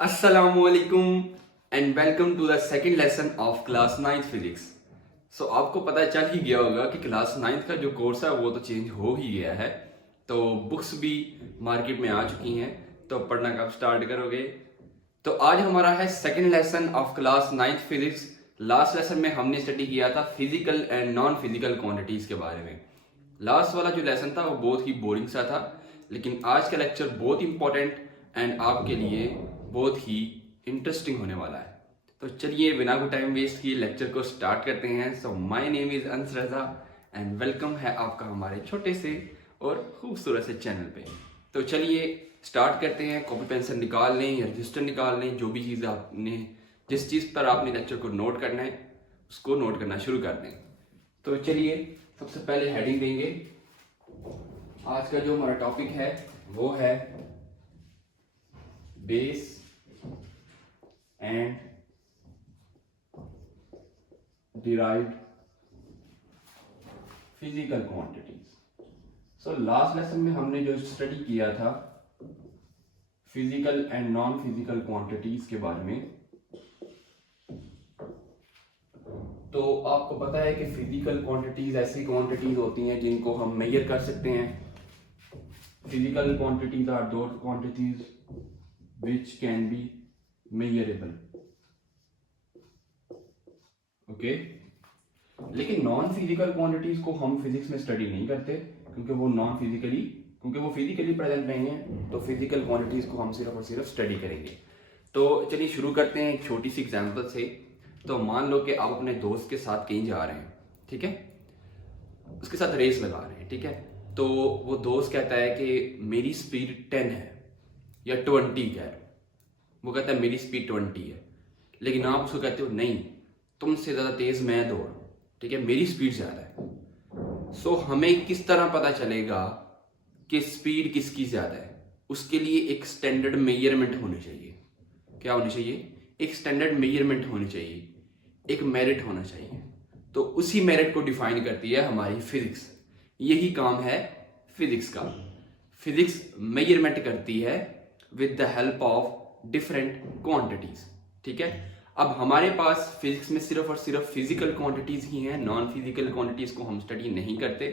Assalamualaikum and welcome to the second lesson of class 9th physics. सो आपको पता चल ही गया होगा कि क्लास 9th का जो कोर्स है वो तो चेंज हो ही गया है। तो बुक्स भी मार्केट में आ चुकी हैं, तो पढ़ना कब स्टार्ट करोगे? तो आज हमारा है second lesson of class 9th physics. Last lesson में हमने स्टडी किया था physical and non physical quantities के बारे में। लास्ट वाला जो लेसन था वो बहुत ही बोरिंग सा था, लेकिन आज का लेक्चर बहुत इंपॉर्टेंट एंड आपके लिए बहुत ही इंटरेस्टिंग होने वाला है। तो चलिए बिना कोई टाइम वेस्ट किए लेक्चर को स्टार्ट करते हैं। सो माय नेम इज अंस रजा एंड वेलकम है आपका हमारे छोटे से और खूबसूरत से चैनल पे। तो चलिए स्टार्ट करते हैं। कॉपी पेंसिल निकाल लें या रजिस्टर निकाल लें, जो भी चीज़ आपने जिस चीज़ पर आपने लेक्चर को नोट करना है उसको नोट करना शुरू कर दें। तो चलिए सबसे पहले हेडिंग देंगे। आज का जो हमारा टॉपिक है वो है base and derived physical quantities. So last lesson में हमने जो स्टडी किया था physical and non physical quantities के बारे में, तो आपको पता है कि फिजिकल क्वांटिटीज ऐसी क्वांटिटीज होती हैं जिनको हम मेजर कर सकते हैं। Physical quantities are those quantities which can be measurable, okay. लेकिन नॉन फिजिकल क्वांटिटीज को हम फिजिक्स में स्टडी नहीं करते क्योंकि वो फिजिकली प्रेजेंट नहीं है। तो फिजिकल क्वांटिटीज को हम सिर्फ और सिर्फ स्टडी करेंगे। तो चलिए शुरू करते हैं एक छोटी सी एग्जांपल से। तो मान लो कि आप अपने दोस्त के साथ कहीं जा रहे हैं, ठीक है, उसके साथ रेस लगा रहे हैं, ठीक है। तो वो दोस्त कहता है कि मेरी स्पीड 10 है या 20 कह रहे हो, वो कहता है मेरी स्पीड 20 है, लेकिन आप उसको कहते हो नहीं तुमसे ज़्यादा तेज़ मैं दौड़, ठीक है, मेरी स्पीड ज़्यादा है। सो हमें किस तरह पता चलेगा कि स्पीड किसकी ज़्यादा है? उसके लिए एक स्टैंडर्ड मेजरमेंट होनी चाहिए। क्या होनी चाहिए? एक स्टैंडर्ड मेजरमेंट होनी चाहिए, एक मेरिट होना चाहिए। तो उसी मेरिट को डिफाइन करती है हमारी फिजिक्स। यही काम है फिजिक्स का। फिजिक्स मेजरमेंट करती है with the help of different quantities, ठीक है। अब हमारे पास फिजिक्स में सिर्फ और सिर्फ फिजिकल क्वांटिटीज ही हैं, नॉन फिजिकल क्वांटिटीज को हम स्टडी नहीं करते।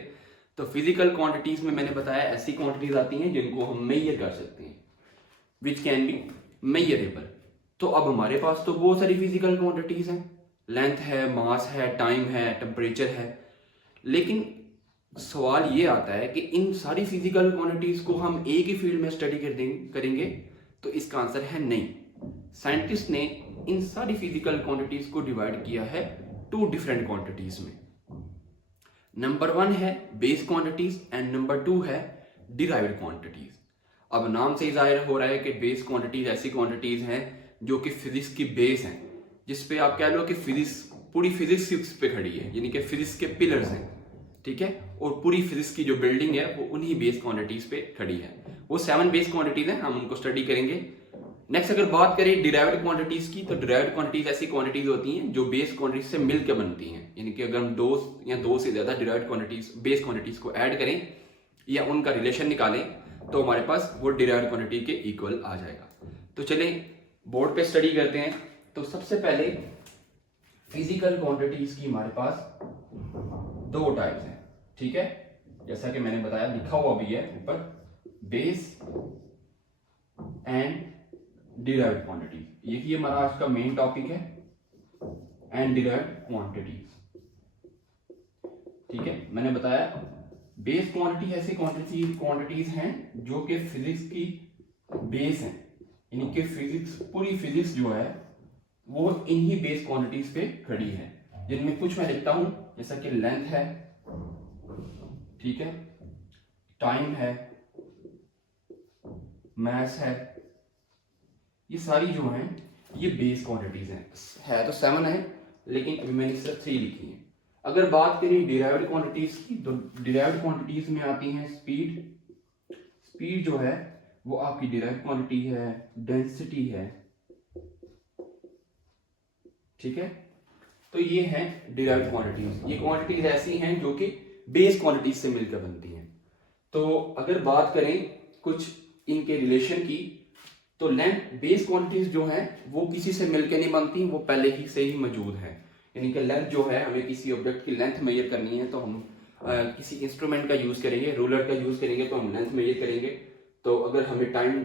तो फिजिकल क्वांटिटीज में मैंने बताया ऐसी क्वांटिटीज आती हैं जिनको हम मेजर कर सकते हैं, विच कैन बी मेजरेबल। तो अब हमारे पास तो बहुत सारी फिजिकल क्वांटिटीज हैं, लेंथ है, मास है, टाइम है, टेम्परेचर है। लेकिन सवाल ये आता है कि इन सारी फिजिकल क्वांटिटीज को हम एक ही फील्ड में स्टडी करेंगे? तो इसका आंसर है नहीं। साइंटिस्ट ने इन सारी फिजिकल क्वांटिटीज को डिवाइड किया है 2 डिफरेंट क्वांटिटीज में। नंबर 1 है बेस क्वांटिटीज एंड नंबर 2 है डिराइव्ड क्वांटिटीज। अब नाम से ही जाहिर हो रहा है कि बेस क्वांटिटीज ऐसी क्वांटिटीज हैं जो कि फिजिक्स की बेस हैं, जिसपे आप कह लो कि फिजिक्स पूरी फिजिक्स पे खड़ी है, यानी कि फिजिक्स के पिलर्स हैं, ठीक है। और पूरी फिजिक्स की जो बिल्डिंग है वो उन्हीं बेस क्वांटिटीज पे खड़ी है। वो 7 बेस क्वांटिटीज हैं, हम उनको स्टडी करेंगे। नेक्स्ट अगर बात करें डिराइव्ड क्वांटिटीज की, तो डिराइव्ड क्वांटिटीज ऐसी क्वांटिटीज होती हैं जो बेस क्वांटिटीज से मिलकर बनती हैं, यानी कि अगर हम 2 या 2 से ज्यादा डिराइव्ड क्वांटिटीज बेस क्वांटिटीज को ऐड करें या उनका रिलेशन निकालें तो हमारे पास वो डिराइव्ड क्वांटिटी के इक्वल आ जाएगा। तो चलें बोर्ड पे स्टडी करते हैं। तो सबसे पहले फिजिकल क्वांटिटीज की हमारे पास 2 टाइप्स हैं, ठीक है। जैसा कि मैंने बताया, लिखा हुआ भी है ऊपर, बेस एंड डिराइव्ड क्वांटिटीज। यही हमारा आज का मेन टॉपिक है, एंड डिराइव्ड क्वांटिटीज, ठीक है। मैंने बताया बेस क्वांटिटी ऐसी क्वांटिटीज हैं जो कि फिजिक्स की बेस हैं, यानी कि फिजिक्स पूरी फिजिक्स जो है वो इन्हीं बेस क्वांटिटीज पे खड़ी है, जिनमें कुछ मैं लिखता हूं जैसा कि लेंथ है, ठीक है, टाइम है, मास है, ये सारी जो हैं ये बेस क्वांटिटीज हैं। है तो 7 है, लेकिन अभी मैंने सिर्फ 3 लिखी हैं। अगर बात करें डिराइव्ड क्वांटिटीज की, तो डिराइव्ड क्वांटिटीज में आती हैं स्पीड जो है वो आपकी डिराइव्ड क्वांटिटी है, डेंसिटी है, ठीक है। तो ये हैं डिराइव्ड क्वांटिटीज। ये क्वांटिटीज ऐसी हैं जो कि बेस क्वांटिटीज से मिलकर बनती हैं। तो अगर बात करें कुछ इनके रिलेशन की, तो लेंथ बेस क्वांटिटीज जो है वो किसी से मिलके नहीं बनती, वो पहले ही से ही मौजूद है। यानी कि लेंथ जो है, हमें किसी ऑब्जेक्ट की लेंथ मेजर करनी है तो हम किसी इंस्ट्रूमेंट का यूज करेंगे, रूलर का यूज करेंगे तो हम लेंथ मेजर करेंगे। तो अगर हमें टाइम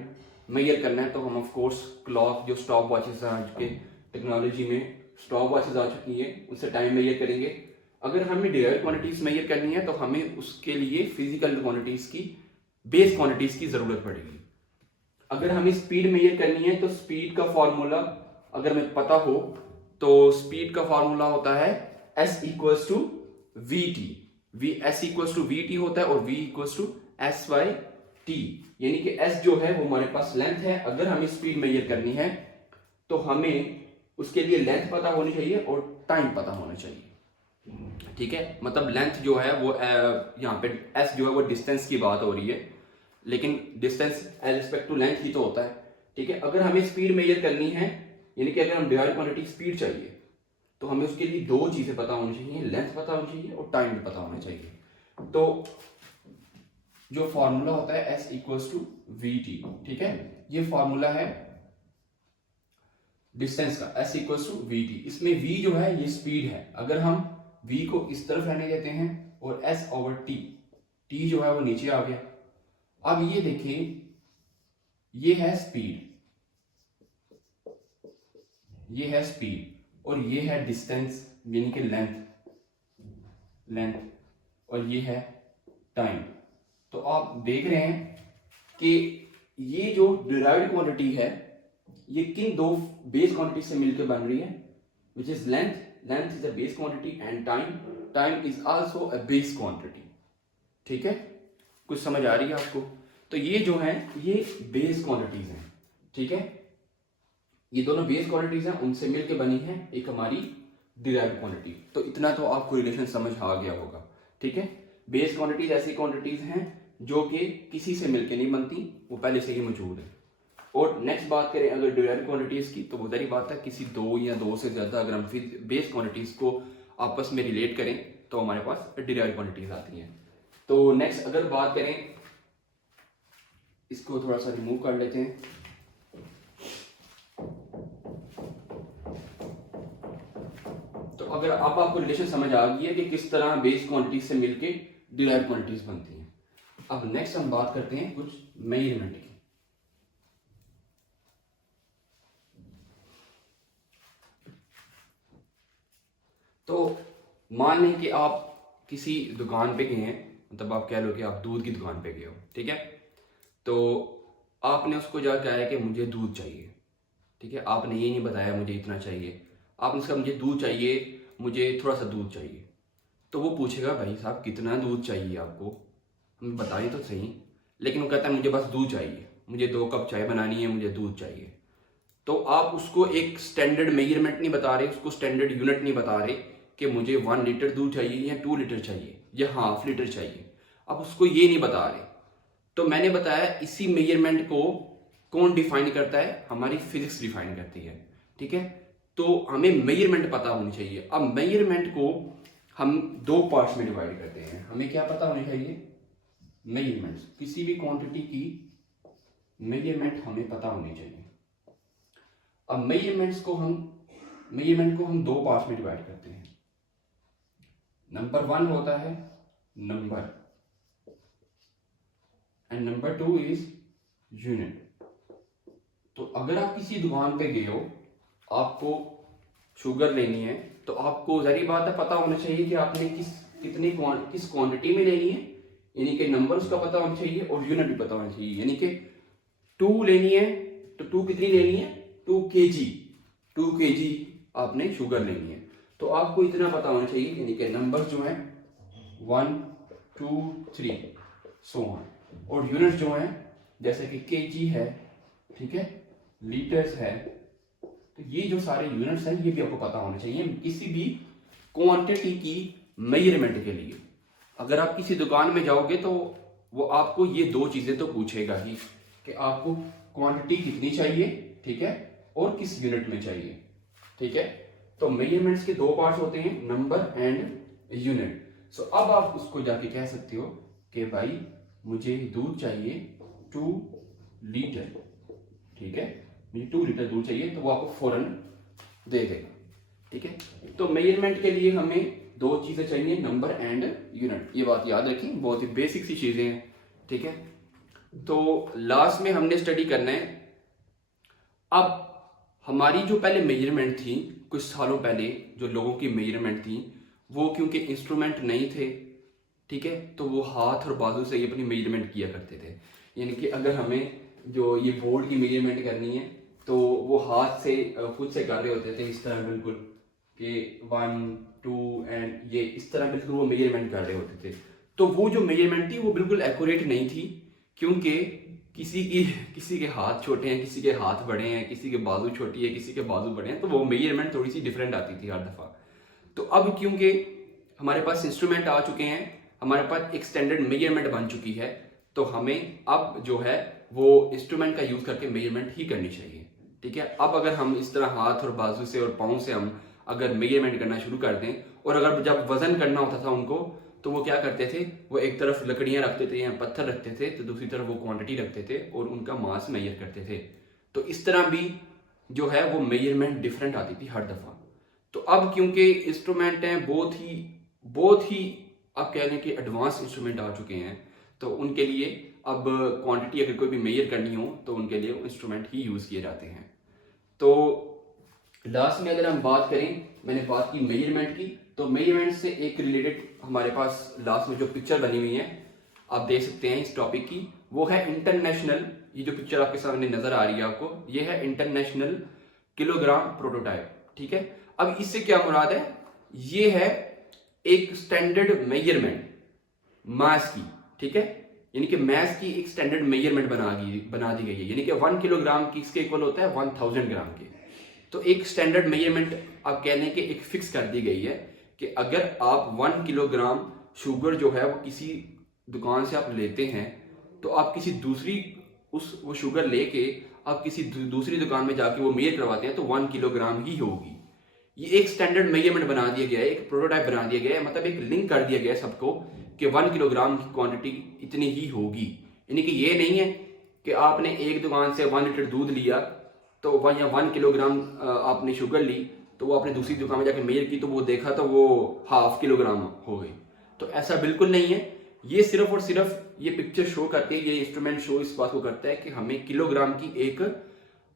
मेजर करना है तो हम ऑफ कोर्स क्लॉक, जो स्टॉप वॉचेस आज के टेक्नोलॉजी में स्टॉप वॉचेस आ चुकी हैं, उससे टाइम मेजर करेंगे। अगर हमें डिराइव्ड क्वांटिटीज मेजर करनी है तो हमें उसके लिए फिजिकल क्वांटिटीज की, बेस क्वांटिटीज की जरूरत पड़ेगी। अगर हमें स्पीड मेजर करनी है तो स्पीड का फॉर्मूला अगर हमें पता हो तो स्पीड का फॉर्मूला होता है s equals to V T. S equals to V T होता है और v equals to S by T. यानी कि s जो है वो हमारे पास लेंथ है। अगर हमें स्पीड मेजर करनी है तो हमें उसके लिए लेंथ पता होनी चाहिए और टाइम पता होना चाहिए। ठीक है, मतलब लेंथ जो है वो यहाँ पे s जो है वो डिस्टेंस की बात हो रही है, लेकिन distance as respect to length ही तो होता है। ठीक है, अगर हमें स्पीड मेजर करनी है, यानी कि अगर हम डिराइव्ड क्वांटिटी स्पीड चाहिए तो हमें उसके लिए दो चीजें पता होनी चाहिए, लेंथ पता होनी चाहिए और टाइम भी पता होना चाहिए। तो जो फॉर्मूला होता है s equals to V T. ठीक है, ये फॉर्मूला है डिस्टेंस का, s equals to V T. इसमें v जो है ये स्पीड है। अगर हम v को इस तरफ रहने देते हैं और s ओवर t जो है वो नीचे आ गया। अब ये देखिए, ये है स्पीड, ये है स्पीड और ये है डिस्टेंस यानी कि लेंथ और ये है टाइम। तो आप देख रहे हैं कि ये जो डिराइव्ड क्वांटिटी है ये किन दो बेस क्वांटिटी से मिलकर बन रही है, which is length is a base quantity and time is also a base quantity. ठीक है, कुछ समझ आ रही है आपको? तो ये जो है ये बेस क्वांटिटीज हैं। ठीक है, ये दोनों बेस क्वांटिटीज हैं, उनसे मिलके बनी है एक हमारी डिराइव्ड क्वांटिटी। तो इतना तो आपको रिलेशन समझ आ गया होगा। ठीक है, बेस क्वांटिटीज ऐसी क्वांटिटीज हैं जो कि किसी से मिलके नहीं बनती, वो पहले से ही मौजूद है। और नेक्स्ट बात करें अगर डिराइव्ड क्वांटिटीज की, तो वो सारी बात है किसी दो या दो से ज्यादा अगर हम फिर बेस क्वांटिटीज को आपस में रिलेट करें तो हमारे पास डिराइव्ड क्वांटिटीज आती हैं। तो नेक्स्ट अगर बात करें, इसको थोड़ा सा रिमूव कर लेते हैं। तो अगर अब आपको रिलेशन समझ आ गई है कि किस तरह बेस क्वांटिटीज से मिलके डिराइव्ड क्वांटिटीज बनती हैं, अब नेक्स्ट हम बात करते हैं कुछ मेजरमेंट की। तो मान लें कि आप किसी दुकान पे गए हैं, मतलब आप कह लो कि आप दूध की दुकान पे गए हो। ठीक है, तो आपने उसको जाकर कहा है कि मुझे दूध चाहिए। ठीक है, आपने ये नहीं बताया मुझे इतना चाहिए, आपने उसका मुझे दूध चाहिए, मुझे थोड़ा सा दूध चाहिए। तो वो पूछेगा भाई साहब कितना दूध चाहिए आपको, हमें बताइए तो सही। लेकिन वो कहता है मुझे बस दूध चाहिए, मुझे 2 कप चाय बनानी है, मुझे दूध चाहिए। तो आप उसको एक स्टैंडर्ड मेजरमेंट नहीं बता रहे, उसको स्टैंडर्ड यूनिट नहीं बता रहे कि मुझे 1 लीटर दूध चाहिए या 2 लीटर चाहिए या हाफ लीटर चाहिए, आप उसको ये नहीं बता रहे। तो मैंने बताया इसी मेजरमेंट को कौन डिफाइन करता है, हमारी फिजिक्स डिफाइन करती है। ठीक है, तो हमें मेजरमेंट पता होनी चाहिए। अब मेजरमेंट को हम 2 पार्ट्स में डिवाइड करते हैं। हमें क्या पता होनी चाहिए, मेजरमेंट्स, किसी भी क्वांटिटी की मेजरमेंट हमें पता होनी चाहिए। अब मेजरमेंट को हम 2 पार्ट्स में डिवाइड करते हैं। नंबर 1 होता है number and number 2 is unit. तो अगर आप किसी दुकान पे गए हो, आपको शुगर लेनी है, तो आपको जारी बात है पता होना चाहिए कि आपने किस क्वांटिटी में लेनी है, यानी कि नंबर उसका पता होना चाहिए और यूनिट भी पता होना चाहिए। यानी कि 2 लेनी है तो 2 कितनी लेनी है, 2 kg आपने शुगर लेनी है, तो आपको इतना पता होना चाहिए। यानी कि नंबर जो है 1 2 3 सो ऑन, और यूनिट जो है जैसे कि kg है, ठीक है, लीटर्स है, तो ये जो सारे यूनिट्स हैं ये भी आपको पता होना चाहिए किसी भी क्वांटिटी की मेजरमेंट के लिए। अगर आप किसी दुकान में जाओगे तो वो आपको ये 2 चीजें तो पूछेगा ही कि आपको क्वांटिटी कितनी चाहिए, ठीक है, और किस यूनिट में चाहिए। ठीक है, तो मेजरमेंट्स के 2 पार्ट्स होते हैं, नंबर एंड यूनिट। सो अब आप उसको जाके कह सकते हो कि भाई मुझे दूध चाहिए 2 लीटर, ठीक है, मुझे 2 लीटर दूध चाहिए, तो वो आपको फौरन दे देगा। ठीक है, तो मेजरमेंट के लिए हमें 2 चीज़ें चाहिए, नंबर एंड यूनिट। ये बात याद रखें, बहुत ही बेसिक सी चीज़ें हैं। ठीक है, तो लास्ट में हमने स्टडी करना है। अब हमारी जो पहले मेजरमेंट थी, कुछ सालों पहले जो लोगों की मेजरमेंट थी, वो क्योंकि इंस्ट्रूमेंट नहीं थे, ठीक है, तो वो हाथ और बाजू से ही अपनी मेजरमेंट किया करते थे। यानी कि अगर हमें जो ये बोर्ड की मेजरमेंट करनी है तो वो हाथ से खुद से कर रहे होते थे, इस तरह बिल्कुल कि 1 2 एंड ये इस तरह बिल्कुल वो मेजरमेंट कर रहे होते थे। तो वो जो मेजरमेंट थी वो बिल्कुल एक्यूरेट नहीं थी, क्योंकि किसी के हाथ छोटे हैं, किसी के हाथ बड़े हैं, किसी के बाजू छोटी है, किसी के बाजू बड़े हैं, तो वो मेजरमेंट थोड़ी सी डिफरेंट आती थी हर दफ़ा। तो अब क्योंकि हमारे पास इंस्ट्रूमेंट आ चुके हैं, हमारे पास एक स्टैंडर्ड मेजरमेंट बन चुकी है, तो हमें अब जो है वो इंस्ट्रूमेंट का यूज़ करके मेजरमेंट ही करनी चाहिए। ठीक है, अब अगर हम इस तरह हाथ और बाजू से और पाँव से हम अगर मेजरमेंट करना शुरू कर दें, और अगर जब वजन करना होता था उनको, तो वो क्या करते थे, वो एक तरफ लकड़ियां रखते थे या पत्थर रखते थे, तो दूसरी तरफ वो क्वांटिटी रखते थे और उनका मास मेजर करते थे। तो इस तरह भी जो है वो मेजरमेंट डिफरेंट आती थी हर दफ़ा। तो अब क्योंकि इंस्ट्रूमेंट हैं बहुत ही आप कह लें कि एडवांस इंस्ट्रूमेंट आ चुके हैं, तो उनके लिए अब क्वांटिटी अगर कोई भी मेजर करनी हो तो उनके लिए इंस्ट्रूमेंट ही यूज़ किए जाते हैं। तो लास्ट में अगर हम बात करें, मैंने बात की मेजरमेंट की, तो मेजरमेंट से एक रिलेटेड हमारे पास लास्ट में जो पिक्चर बनी हुई है आप देख सकते हैं इस टॉपिक की, वो है इंटरनेशनल। ये जो पिक्चर आपके सामने नजर आ रही है आपको, ये है इंटरनेशनल किलोग्राम प्रोटोटाइप। ठीक है, अब इससे क्या मुराद है, ये है एक स्टैंडर्ड मेजरमेंट मास की। ठीक है, यानी कि मास की एक स्टैंडर्ड मेजरमेंट बना दी गई है, यानी कि 1 किलोग्राम किसके इक्वल होता है, 1000 ग्राम के। तो एक स्टैंडर्ड मेजरमेंट आप कह लें कि एक फिक्स कर दी गई है कि अगर आप 1 किलोग्राम शुगर जो है वो किसी दुकान से आप लेते हैं, तो आप किसी दूसरी वो शुगर लेके आप किसी दूसरी दुकान में जाके वो मेजर करवाते हैं तो 1 किलोग्राम ही होगी। ये एक स्टैंडर्ड मेजरमेंट बना दिया गया है, एक प्रोटोटाइप बना दिया गया है, मतलब एक लिंक कर दिया गया है सबको कि 1 किलोग्राम की क्वांटिटी इतनी ही होगी। यानी कि ये नहीं है कि आपने एक दुकान से 1 लीटर दूध लिया तो वह या 1 किलोग्राम आपने शुगर ली, तो वो आपने दूसरी दुकान में जाकर मेजर की तो वो देखा तो वो 1/2 किलोग्राम हो गई। तो ऐसा बिल्कुल नहीं है, ये सिर्फ और सिर्फ ये पिक्चर शो करती है, ये इंस्ट्रूमेंट शो इस बात को करता है कि हमें किलोग्राम की एक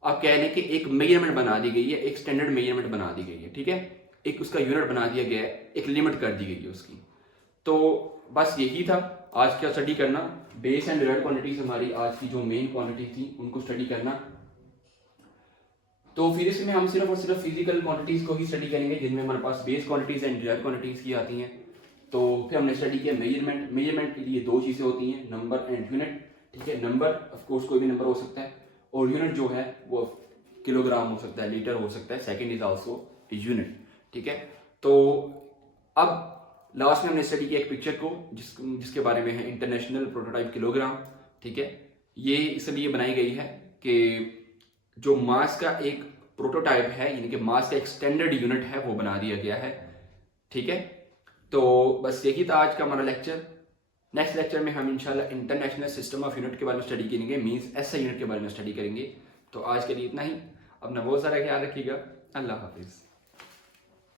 आप कह लें कि एक मेजरमेंट बना दी गई है, एक स्टैंडर्ड मेजरमेंट बना दी गई है। ठीक है, एक उसका यूनिट बना दिया गया है, एक लिमिट कर दी गई है उसकी। तो बस यही था आज का स्टडी करना, बेस एंड डिराइव्ड क्वांटिटीज हमारी आज की जो मेन क्वांटिटी थी उनको स्टडी करना। तो फिर इसमें हम सिर्फ और सिर्फ फिजिकल क्वांटिटीज को ही स्टडी करेंगे जिनमें हमारे पास base quantities and derived quantities की आती हैं। तो फिर हमने स्टडी किया मेजरमेंट के लिए 2 चीज़ें होती हैं, नंबर एंड यूनिट। ठीक है, नंबर ऑफ कोर्स कोई भी नंबर हो सकता है, और यूनिट जो है वो किलोग्राम हो सकता है, लीटर हो सकता है, सेकंड इज आल्सो यूनिट। ठीक है, तो अब लास्ट में हमने स्टडी किया एक पिक्चर को जिसके बारे में है इंटरनेशनल प्रोटोटाइप किलोग्राम। ठीक है, ये इसलिए बनाई गई है कि जो मास का एक प्रोटोटाइप है, यानी कि मास का एक स्टैंडर्ड यूनिट है, वो बना दिया गया है। ठीक है, तो बस यही था आज का हमारा लेक्चर। नेक्स्ट लेक्चर में हम इंशाल्लाह इंटरनेशनल सिस्टम ऑफ यूनिट के बारे में स्टडी करेंगे, मींस ऐसा यूनिट के बारे में स्टडी करेंगे। तो आज के लिए इतना ही, अपना बहुत सारा ख्याल रखिएगा, अल्लाह हाफिज़।